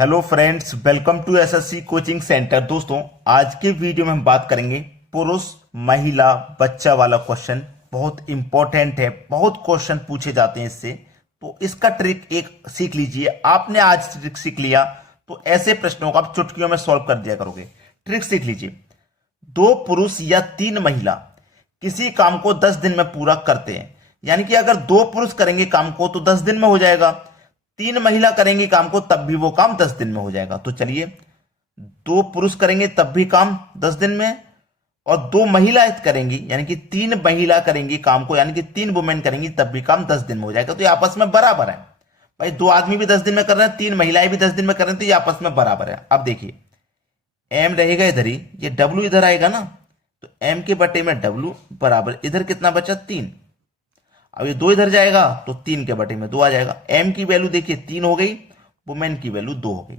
Hello friends, welcome to SSC coaching centre. दोस्तों, आज के वीडियो में हम बात करेंगे पुरुष महिला बच्चा वाला क्वेश्चन। बहुत इंपॉर्टेंट है, बहुत क्वेश्चन पूछे जाते हैं इससे, तो इसका ट्रिक एक सीख लीजिए। आपने आज ट्रिक सीख लिया तो ऐसे प्रश्नों को आप चुटकियों में सॉल्व कर दिया करोगे। ट्रिक सीख लीजिए। दो पुरुष या तीन महिला किसी काम को 10 दिन में पूरा करते हैं, यानी कि अगर दो पुरुष करेंगे काम को तो 10 दिन में हो जाएगा, तीन महिला करेंगे काम को तब भी वो काम 10 दिन में हो जाएगा। तो चलिए, दो पुरुष करेंगे तब भी काम 10 दिन में, और दो महिला करेंगी यानी कि तीन महिला करेंगी काम को, यानी कि तीन वुमेन करेंगी तब भी काम 10 दिन में हो जाएगा। तो ये आपस में बराबर है भाई। दो आदमी भी 10 दिन में कर रहे हैं, तीन महिलाएं भी 10 दिन में कर रहे हैं, तो ये आपस में बराबर है। अब देखिए, एम रहेगा इधर ही, ये डब्ल्यू इधर आएगा ना, तो एम के बटे में डब्ल्यू बराबर इधर कितना बचा, 3। अब ये 2 इधर जाएगा तो 3 के बटे में 2 आ जाएगा। एम की वैल्यू देखिए 3 हो गई, वुमेन की वैल्यू 2 हो गई।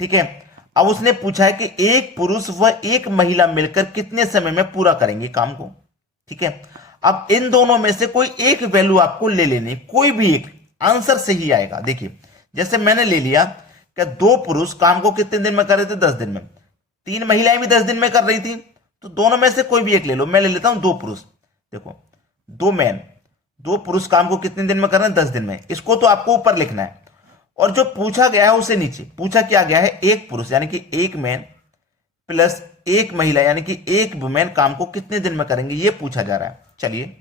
ठीक है। अब उसने पूछा है कि एक पुरुष व एक महिला मिलकर कितने समय में पूरा करेंगे काम को। ठीक है। अब इन दोनों में से कोई एक वैल्यू आपको ले लेनी, कोई भी एक, आंसर सही आएगा। देखिए, जैसे मैंने ले लिया कि दो पुरुष काम को कितने दिन में कर रहे थे, 10 दिन में, तीन महिलाएं भी 10 दिन में कर रही थी, तो दोनों में से कोई भी एक ले लो। मैं ले लेता हूं दो पुरुष। देखो, दो पुरुष काम को कितने दिन में कर रहे हैं, 10 दिन में। इसको तो आपको ऊपर लिखना है, और जो पूछा गया है उसे नीचे। पूछा क्या गया है, एक पुरुष यानी कि एक मैन प्लस एक महिला यानी कि एक वुमेन काम को कितने दिन में करेंगे, ये पूछा जा रहा है। चलिए,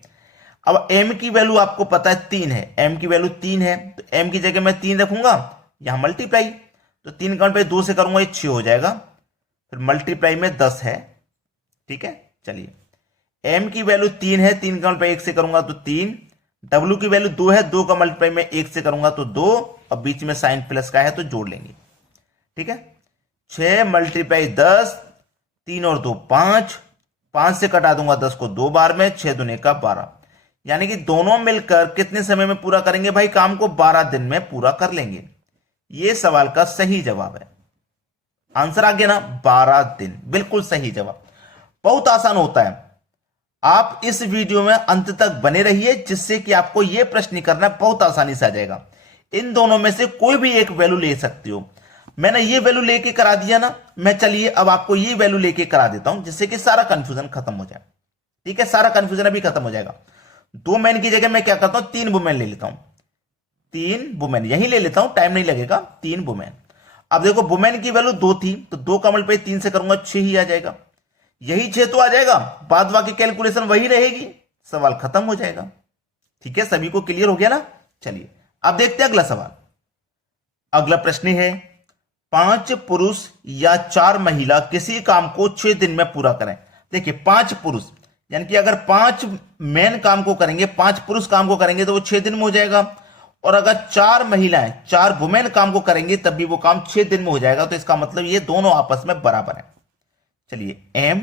अब एम की वैल्यू आपको पता है 3 है, एम की वैल्यू 3 है, तो एम की जगह मैं 3 रखूंगा, यहां मल्टीप्लाई, तो 3 काउंट पे 2 से करूंगा, ये 6 हो जाएगा, फिर मल्टीप्लाई में 10 है। ठीक है। चलिए, एम की वैल्यू 3 है, 3 का मल्टीप्लाई 1 से करूंगा तो 3, डब्ल्यू की वैल्यू 2 है, 2 का मल्टीप्लाई में 1 से करूंगा तो 2, और बीच में साइन प्लस का है तो जोड़ लेंगे। ठीक है। 6 मल्टीप्लाई 10, 3 और 2 5, 5 से कटा दूंगा 10 को 2 बार में, 6 दूने का 12, यानी कि दोनों मिलकर कितने समय में पूरा करेंगे भाई, काम को 12 दिन में पूरा कर लेंगे। यह सवाल का सही जवाब है। आंसर आ गया ना, 12 दिन, बिल्कुल सही जवाब। बहुत आसान होता है। आप इस वीडियो में अंत तक बने रहिए, जिससे कि आपको यह प्रश्न करना बहुत आसानी से आ जाएगा। इन दोनों में से कोई भी एक वैल्यू ले सकते हो। मैंने ये वैल्यू लेके करा दिया ना, मैं चलिए अब आपको ये वैल्यू लेके करा देता हूं, जिससे कि सारा कंफ्यूजन खत्म हो जाए। ठीक है, सारा कंफ्यूजन अभी खत्म हो जाएगा। दो मैन की जगह मैं क्या करता हूं, 3 वुमेन ले लेता हूं, 3 वुमेन यही ले लेता हूं, टाइम नहीं लगेगा, 3 वुमेन। अब देखो, वुमेन की वैल्यू 2 थी, तो 2 का मल्टीप्लाई 3 से करूंगा 6 ही आ जाएगा, यही 6 तो आ जाएगा, बाद बाकी कैलकुलेशन वही रहेगी, सवाल खत्म हो जाएगा। ठीक है, सभी को क्लियर हो गया ना। चलिए, अब देखते हैं अगला सवाल। अगला प्रश्न है, 5 पुरुष या 4 महिला किसी काम को 6 दिन में पूरा करें। देखिए, 5 पुरुष यानी कि अगर 5 मैन काम को करेंगे, 5 पुरुष काम को करेंगे तो वो 6 दिन में हो जाएगा, और अगर 4 महिलाएं, 4 वुमेन काम को करेंगे तब भी वो काम 6 दिन में हो जाएगा। तो इसका मतलब ये दोनों आपस में बराबर है। चलिए, एम,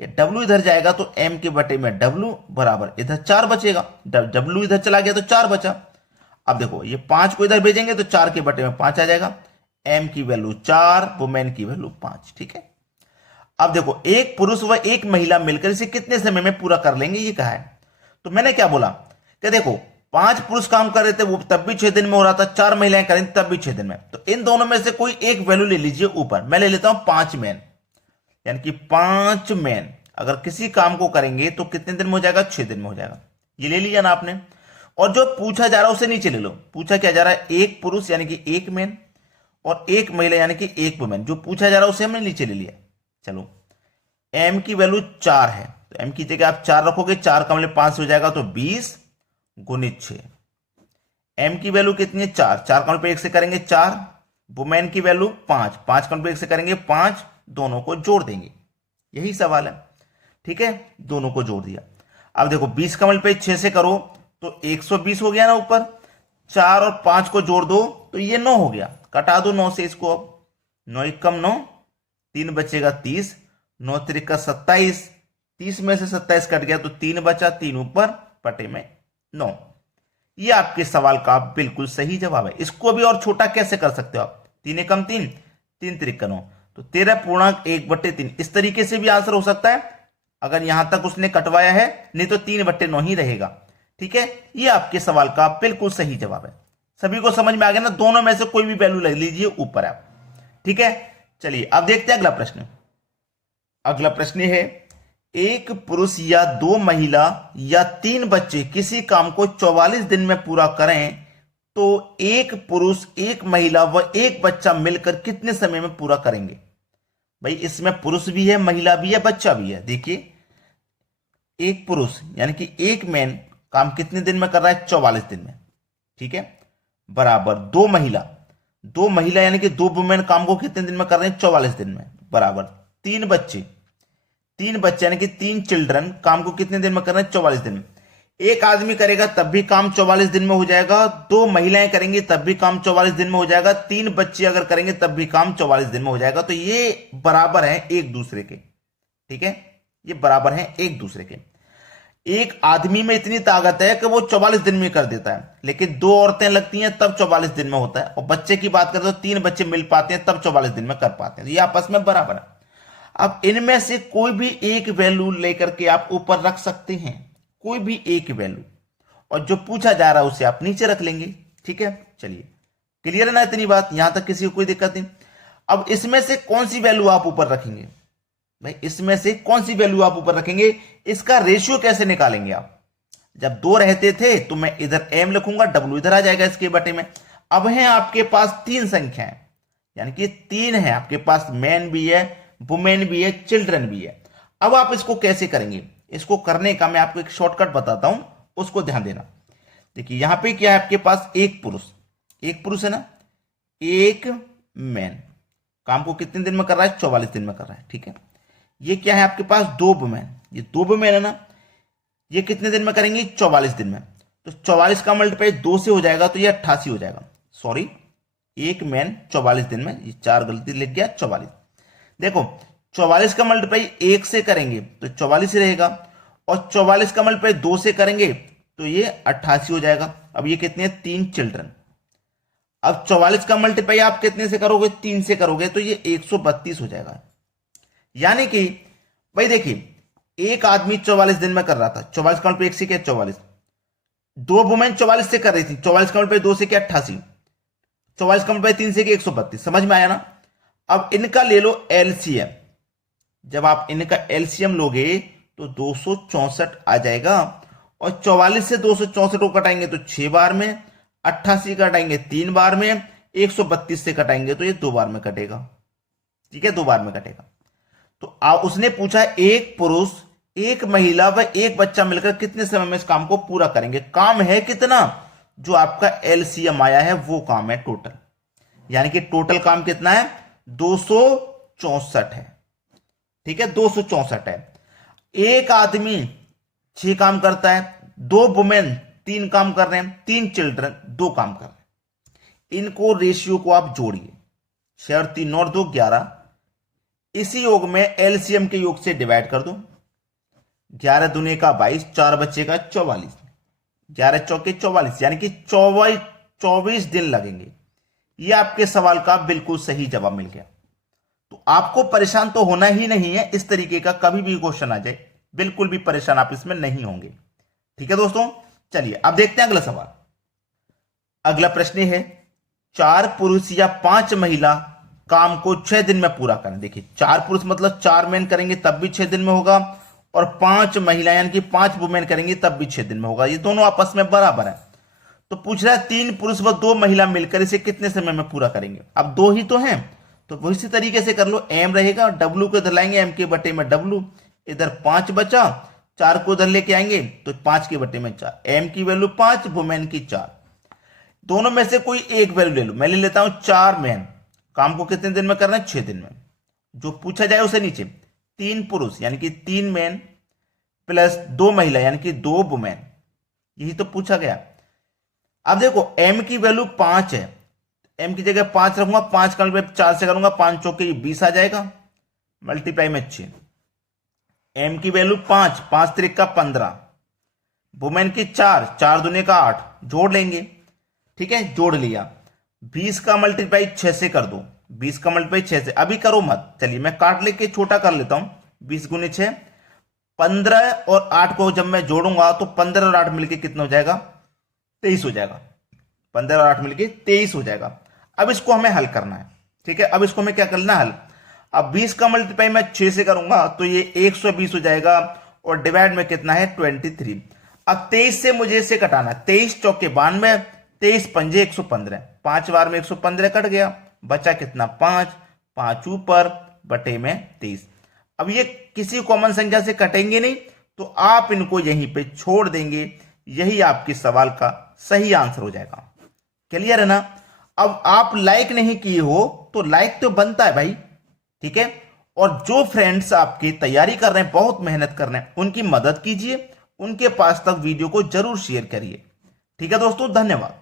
ये डब्ल्यू इधर जाएगा तो एम के बटे में डब्ल्यू बराबर इधर 4 बचेगा, डब्ल्यू इधर चला गया तो 4 बचा। अब देखो, ये 5 को इधर भेजेंगे तो 4 के बटे में 5 आ जाएगा, एम की वैल्यू 4, वुमेन की वैल्यू 5। ठीक है। अब देखो, एक पुरुष व एक महिला मिलकर इसे कितने समय में पूरा कर लेंगे, ये कहा है। तो मैंने क्या बोला कि देखो, 5 पुरुष काम कर रहे थे वो तब भी 6 दिन में हो रहा था, 4 महिलाएं करें तब भी 6 दिन में, तो इन दोनों में से कोई एक वैल्यू ले लीजिए ऊपर। मैं ले लेता हूं 5 मैन, यानी कि 5 मैन अगर किसी काम को करेंगे तो कितने दिन में हो जाएगा, 6 दिन में हो जाएगा। ये ले लिया ना आपने। और जो पूछा जा रहा है उसे नीचे ले लो। पूछा क्या जा रहा है, एक पुरुष यानी कि एक मैन और एक महिला यानी कि एक वुमेन। जो पूछा जा रहा है उसे हमने नीचे ले लिया। चलो, एम की वैल्यू 4 है, तो एम की जगह आप 4 रखोगे, 4 का मतलब 5 हो जाएगा, तो 20 गुणित 6। एम की वैल्यू कितनी है, 4, 4 का मतलब 1 से करेंगे 4, वुमेन की वैल्यू 5, 5 का मतलब 1 से करेंगे 5, दोनों को जोड़ देंगे, यही सवाल है। ठीक है, दोनों को जोड़ दिया। अब देखो, 20 का मल्टीप्लाई 6 से करो तो 120 हो गया ना ऊपर, 4 और 5 को जोड़ दो तो ये 9 हो गया, कटा दो 9 से इसको। अब 9 एकम 9, 3 बचेगा 30, 9 त्रिका 27, 30 में से 27 कट गया तो 3 बचा, 3 ऊपर बटे में 9। ये आपके सवाल का बिल्कुल सही जवाब है। इसको भी और छोटा कैसे कर सकते हो आप, 3 एकम 3, 3 त्रिका 9, तो 13.1/3। इस तरीके से भी आंसर हो सकता है, अगर यहां तक उसने कटवाया है, नहीं तो 3/9 ही रहेगा। ठीक है, ये आपके सवाल का बिल्कुल सही जवाब है। सभी को समझ में आ गया ना। दोनों में से कोई भी वैल्यू ले लीजिए ऊपर आप। ठीक है, चलिए अब देखते हैं अगला प्रश्न। अगला प्रश्न है, एक पुरुष या दो महिला या तीन बच्चे किसी काम को 44 दिन में पूरा करें तो एक पुरुष, एक महिला व एक बच्चा मिलकर कितने समय में पूरा करेंगे। भाई इसमें पुरुष भी है, महिला भी है, बच्चा भी है। देखिए, एक पुरुष यानी कि एक मैन काम कितने दिन में कर रहा है, 44 दिन में, ठीक है, बराबर दो महिला यानी कि दो वुमेन काम को कितने दिन में कर रहे हैं, 44 दिन में, बराबर तीन बच्चे यानी कि तीन चिल्ड्रन काम को कितने दिन में कर रहे हैं, 44 दिन में। एक आदमी करेगा तब भी काम 44 दिन में हो जाएगा, दो महिलाएं करेंगी तब भी काम 44 दिन में हो जाएगा, तीन बच्चे अगर करेंगे तब भी काम 44 दिन में हो जाएगा। तो ये बराबर है एक दूसरे के, ठीक है, ये बराबर है एक दूसरे के। एक आदमी में इतनी ताकत है कि वो 44 दिन में कर देता है, लेकिन दो औरतें लगती हैं तब 44 दिन में होता है, और बच्चे की बात करें तो तीन बच्चे मिल पाते हैं तब 44 दिन में कर पाते हैं। ये आपस में बराबर है। अब इनमें से कोई भी एक वैल्यू लेकर के आप ऊपर रख सकते हैं, कोई भी एक वैल्यू, और जो पूछा जा रहा है उसे आप नीचे रख लेंगे, ठीक है। चलिए, क्लियर है ना इतनी बात, यहां तक किसी को कोई दिक्कत नहीं। अब इसमें से कौन सी वैल्यू आप ऊपर रखेंगे, भाई इसमें से कौन सी वैल्यू आप ऊपर रखेंगे, इसका रेशियो कैसे निकालेंगे आप। जब दो रहते थे तो मैं इधर m लिखूंगा, w इधर आ जाएगा इसके बटे में। अब है आपके पास तीन संख्याएं, यानी कि तीन है आपके पास, मैन भी है, वुमेन भी है, चिल्ड्रन भी है। अब आप इसको कैसे करेंगे, इसको करने का मैं आपको एक शॉर्टकट बताता हूं, उसको ध्यान देना। देखिए यहां पे क्या है आपके पास, एक पुरुष है ना, एक मैन काम को कितने दिन में कर रहा है, 44 दिन में कर रहा है, ठीक है। ये क्या है आपके पास, दो वुमेन, ये दो वुमेन है ना, ये कितने दिन में करेंगे, 44 दिन में। तो 44 का मल्टीप्लाई 2 से हो जाएगा तो ये 88 हो जाएगा। सॉरी, एक मैन 44 दिन में, ये चार गलती लिख गया, 44। देखो 44 का मल्टीप्लाई 1 से करेंगे तो 44 ही रहेगा, और 44 का मल्टीप्लाई 2 से करेंगे तो ये 88 हो जाएगा। अब ये कितने हैं, तीन चिल्ड्रन। अब 44 का मल्टीप्लाई आप कितने से करोगे, 3 से करोगे तो ये 132 हो जाएगा। यानी कि भाई देखिए, एक आदमी 44 दिन में कर रहा था, 44 का मल्टीप्लाई 1 से क्या, 44, दो वुमेन 44 से कर रही थी, 44 का मल्टीप्लाई 2 से क्या, 88, 44 का मल्टीप्लाई 3 से क्या, 132। समझ में आया ना। अब इनका ले लो एलसीएम, जब आप इनका एलसीएम लोगे तो 264 आ जाएगा, और 44 से 264 को कटाएंगे तो 6 बार में, 88 कटाएंगे 3 बार में, 132 से कटाएंगे तो ये 2 बार में कटेगा, ठीक है, 2 बार में कटेगा। तो उसने पूछा एक पुरुष, एक महिला व एक बच्चा मिलकर कितने समय में इस काम को पूरा करेंगे। काम है कितना, जो आपका एलसीएम आया है वो काम है टोटल, यानी कि टोटल काम कितना है, 264 है, ठीक है, 264 है। एक आदमी 6 काम करता है, दो वुमेन 3 काम कर रहे हैं, तीन चिल्ड्रन 2 काम कर रहे हैं। इनको रेशियो को आप जोड़िए, 6 और 3 और 2 11, इसी योग में एलसीएम के योग से डिवाइड कर दो, 11 दूने का 22, 4 बच्चे का 44, 11 चौके 44, यानी कि 24 दिन लगेंगे। ये आपके सवाल का बिल्कुल सही जवाब मिल गया। तो आपको परेशान तो होना ही नहीं है, इस तरीके का कभी भी क्वेश्चन आ जाए बिल्कुल भी परेशान आप इसमें नहीं होंगे, ठीक है दोस्तों। चलिए अब देखते हैं अगला सवाल। अगला प्रश्न है, 4 पुरुष या 5 महिला काम को 6 दिन में पूरा करें। देखिए 4 पुरुष मतलब 4 मैन करेंगे तब भी 6 दिन में होगा, और 5 महिला यानी कि 5 वुमेन करेंगी तब भी 6 दिन में होगा। ये दोनों आपस में बराबर है। तो पूछ रहा है 3 पुरुष व 2 महिला मिलकर इसे कितने समय में पूरा करेंगे। अब 2 ही तो हैं, तो वो इसी तरीके से कर लो, एम रहेगा, डब्ल्यू को इधर लाएंगे, एम के बटे में डब्ल्यू, इधर 5 बचा, 4 को इधर लेके आएंगे तो 5 के बटे में 4, एम की वैल्यू 5, वुमेन की 4। दोनों में से कोई एक वैल्यू ले लो, मैं ले लेता हूं 4 मैन काम को कितने दिन में करना है, 6 दिन में। जो पूछा जाए उसे नीचे, 3 पुरुष यानी कि 3 मैन प्लस 2 महिला यानी कि 2 वुमेन, यही तो पूछा गया। अब देखो m की वैल्यू 5 है, m की जगह 5 रखूंगा, 5 का मल्टीप्लाई 4 से करूंगा, 5 चौके 20 आ जाएगा, मल्टीप्लाई में 6। m की वैल्यू 5, 5 त्रिक का 15, वुमेन की 4, 4 दूने का 8, जोड़ लेंगे, ठीक है, जोड़ लिया। 20 का मल्टीप्लाई 6 से कर दो, 20 का मल्टीप्लाई 6 से, अभी करो मत, चलिए मैं काट लेके छोटा कर लेता हूं। 20 गुने 6, 15 और 8 को जब मैं जोड़ूंगा तो 15 और 8 मिलके कितना हो जाएगा, 23 हो जाएगा। 15 और 8 मिलके 23 हो जाएगा। अब इसको हमें हल करना है, ठीक है, अब इसको मैं क्या करना हल, अब 20 का मल्टीप्लाई मैं 6 से करूंगा तो ये 120 हो जाएगा और डिवाइड में कितना है 23। अब 23 से मुझे इसे कटाना, 23 चौके 92, 23 पंजे 115, 5 बार में 115 कट गया, बचा कितना 5, 5 ऊपर बटे में 23। अब ये किसी कॉमन संख्या से कटेंगे नहीं तो आप इनको यहीं पे छोड़ देंगे, यही आपके सवाल का सही आंसर हो जाएगा। क्लियर है ना। अब आप लाइक नहीं किए हो तो लाइक तो बनता है भाई, ठीक है। और जो फ्रेंड्स आपकी तैयारी कर रहे हैं, बहुत मेहनत कर रहे हैं, उनकी मदद कीजिए, उनके पास तक वीडियो को जरूर शेयर करिए। ठीक है दोस्तों, धन्यवाद।